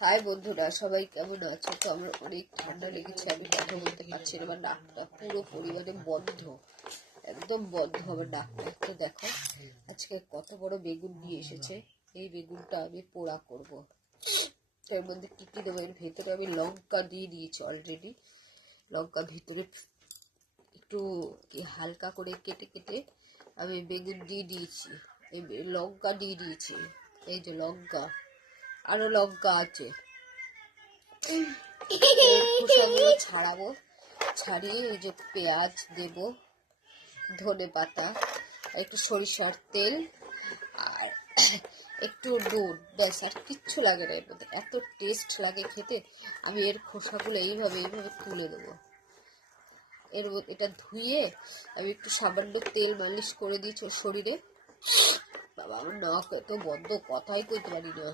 High বন্ধুরা, সবাই কেমন আছো? তো আমার অনেক ঠান্ডা লেগেছে, আমি কথা বলতে পারছি না। আমার নাকটা পুরো পরিমাণে বন্ধ, একদম বন্ধ আমার নাকটা। তো দেখো আজকে কত বড় বেগুন নিয়ে এসেছে। এই বেগুনটা আমি পোড়া করব। এর মধ্যে কি কি দেবো? এর ভেতরে আমি লঙ্কা দিয়ে দিয়েছি অলরেডি। লঙ্কা ভিতরে একটু হালকা করে কেটে কেটে আমি বেগুন দিয়ে দিয়েছি, এই লঙ্কা দিয়ে দিয়েছি। এই যে লঙ্কা, আরো লঙ্কা আছে। খোসাগুলো ছাড়াবো, ছাড়িয়ে ওই যে পেঁয়াজ দেব, ধনে পাতা, একটু সরিষার তেল আর একটু নুন, ব্যাস আর কিচ্ছু লাগে না এর মধ্যে। এত টেস্ট লাগে খেতে। আমি এর খোসাগুলো এইভাবে এইভাবে তুলে দেবো। এটা ধুয়ে আমি একটু সামান্য তেল মালিশ করে দিয়েছি ওর শরীরে। বাবা, আমার নাক এত বন্ধ, কথাই কইতে পারি না।